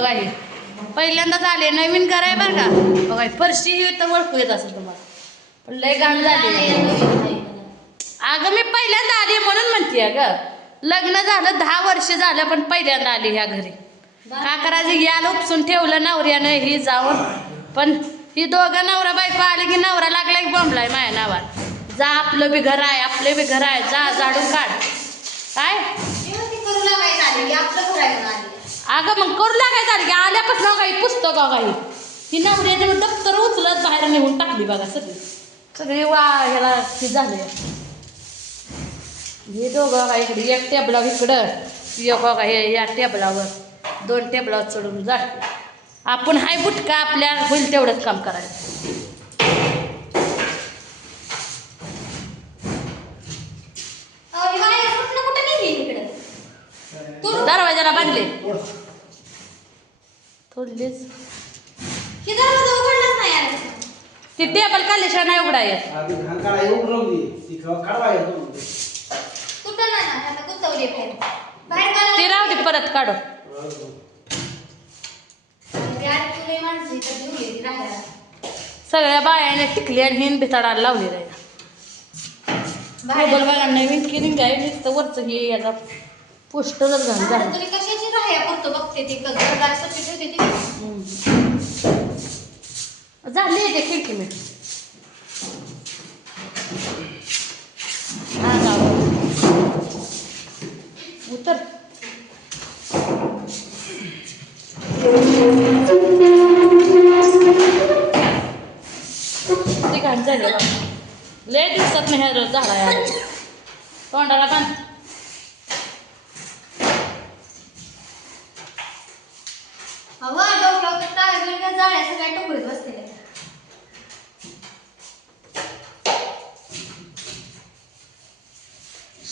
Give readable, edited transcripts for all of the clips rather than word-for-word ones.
बघा हे पहिल्यांदाच आले नवीन कराय बरं का. बघा फरशी ही तर ओळखू येत असेल तुम्हाला, पण लय घाण झाली. अगं मी पहिल्यांदा आली म्हणून म्हणते ग. लग्न झालं 10 वर्ष झालं पण पहिल्यांदा आली ह्या घरी. का करायचं याला उपसून ठेवलं नवऱ्यानं ही जाऊन. पण ही दोघं नवरा बायको आली की नवरा लागला की बोंबलाय माझ्या नावात. जा आपलं बी घर आहे, आपलं बी घर आहे, जा झाडून काढ. काय अगं मग करू लागायचं आली की आल्यापासून काही पुस्तक काही ही नवऱ्याने दप्तर उचलत बाहेर निघून टाकली बघा. सगळी वा ह्याला ती झाली. हे दोघं का इकडे एक टेबलावर इकडं एक बघा हे या टेबलावर 2 टेबलावर चढून जा. आपण हाय बुटका आपल्या होईल तेवढंच काम करायचं. दरवाजाला बांधले थोडलीच ती टेबल काढल्याशिवाय नाही उघडा येत. ते राहू दे परत काढू. सगळ्या बायाने टिकली आणि हिन भिताडाला लावली राहिला. टेबल बघा नवीन केली काय नुसतं वरचं हे याचा पोस्टरच घाल झालं. झाली ते खिडकी मी उतर ते घाण झाले लय दिवसात नाही झाला यार. तोंडाला बांध.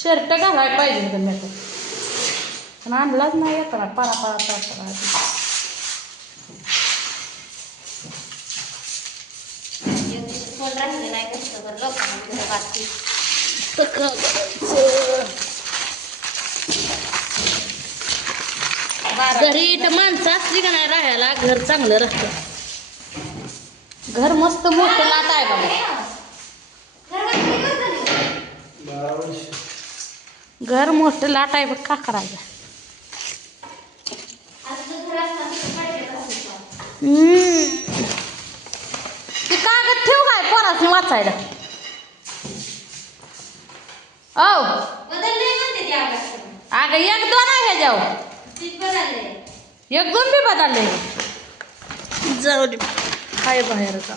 शर्ट घालायला पाहिजे होतं मी पण आणलाच नाही येताना पारा पारा पारा. घरी इथं माणसं असली का नाही राहायला घर चांगलं राहतं. घर मस्त मोठं लाट आहे बाबा. घर मोठं लाट आहे बघ. का करायचं ते कागद ठेव काय पोरासनी वाचायला. ओ अगं 1-2 आहे ह्याच्यावर 1-2 बी बदलले. जाऊ दे काय बाहेर का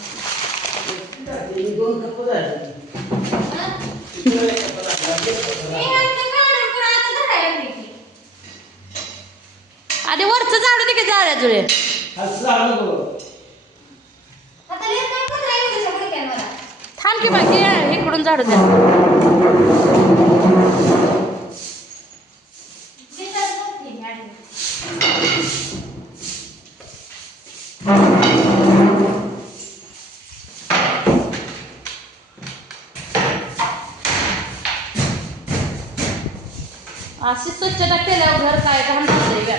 आधी वरचं झाडू दे की झाड्या जुळे. थांब की बाकी इकडून झाडू द्या. अशी स्वच्छता केल्यावर घर काय घाण झालंय का.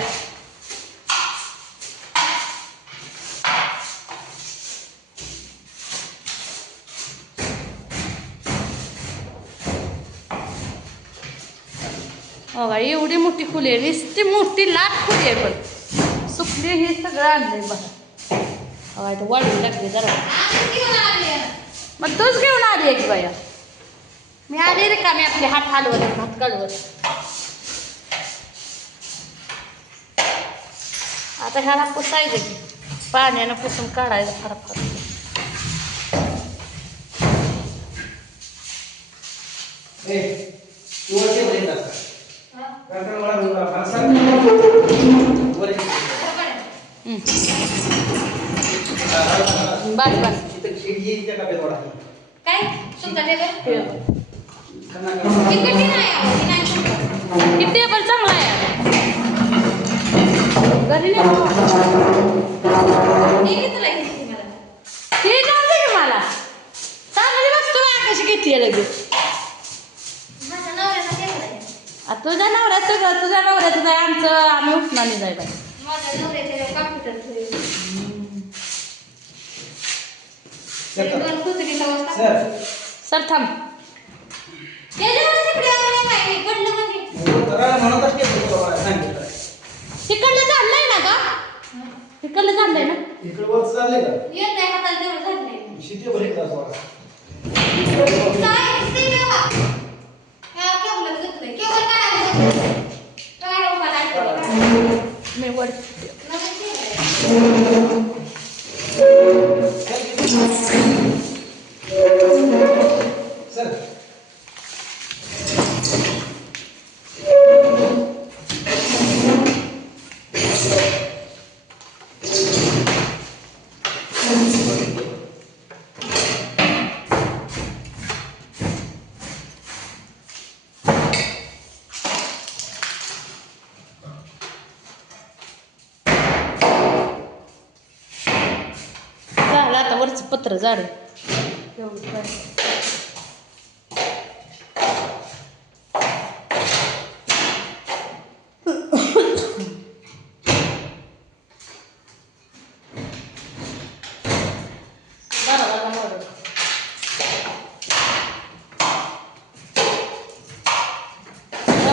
बघा एवढी मोठी खोली आहे. नुसती मोठी लाट खोली आहे पण सुकली हे सगळं आणलंय बघा. बघा इथं वाढवून टाकली जरा. मग तूच घेऊन आली आहे की बाया. मी आली रे का मी आपले हात हलवत हात काढवत. आता ह्याला पुसायचं की पाण्यानं पुसून काढायचं फरक. बस बस काय टेबल चांगला आहे घरी ते जाऊ की मला चांगली वस्तू कशी घेतली लगेच. तुझ्या नवऱ्याचं घर तुझ्या नवऱ्याचं जाय आमचं आम्ही उठणार नाही जायला. सर थांब. तिकडलं झालंय ना का? तिकडलं झालंय ना? इकडे वर चालले का? येत नाही हाताला तेवढं झालंय. शिटी भरी का सोडा? मी वर सर झालं आता वरचं पत्र झाड.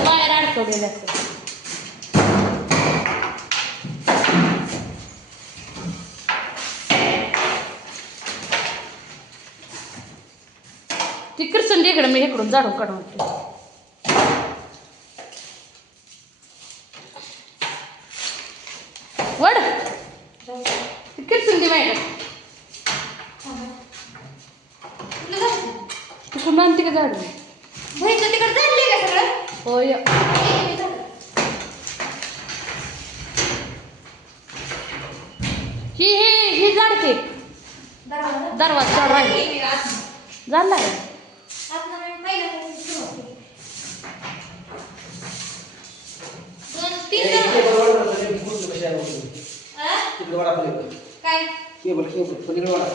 बाहेर अडकवलेलं असतं. ती किरसून इकडे मी इकडून झाडून काढून वड ती किरसून दे माहिती तिकडून आणते का झाडून होय. ही झाड की दरवाजा झाड राहील झालाय. केबल पलीकडे वाढा.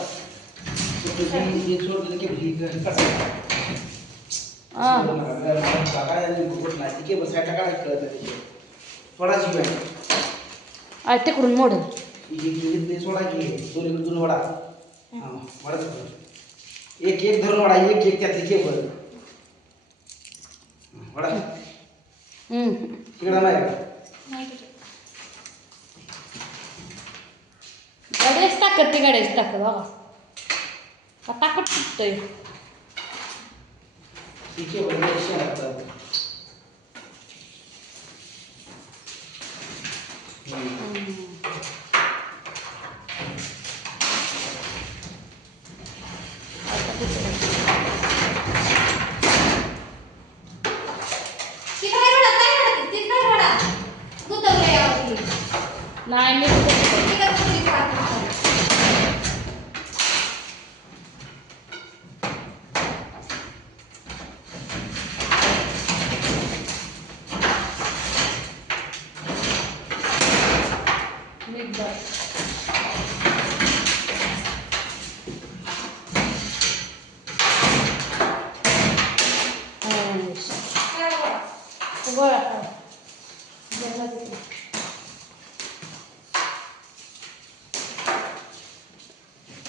केबल साईडला काढायला कळत वडाची आहे तिकडून मोडून सोडा की दोन वडा वडा एक एक धरून वडा एक त्यातली केबल वडा तिकडं नाही का? गाड्याच टाकत ती गाड्याच टाकत बघा का टाकत सुटतंय. ही केबल लागतात. नाही मी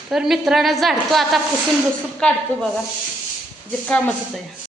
तर मित्रांनो झाडतो आता पुसून काढतो बघा जे कामच होतं.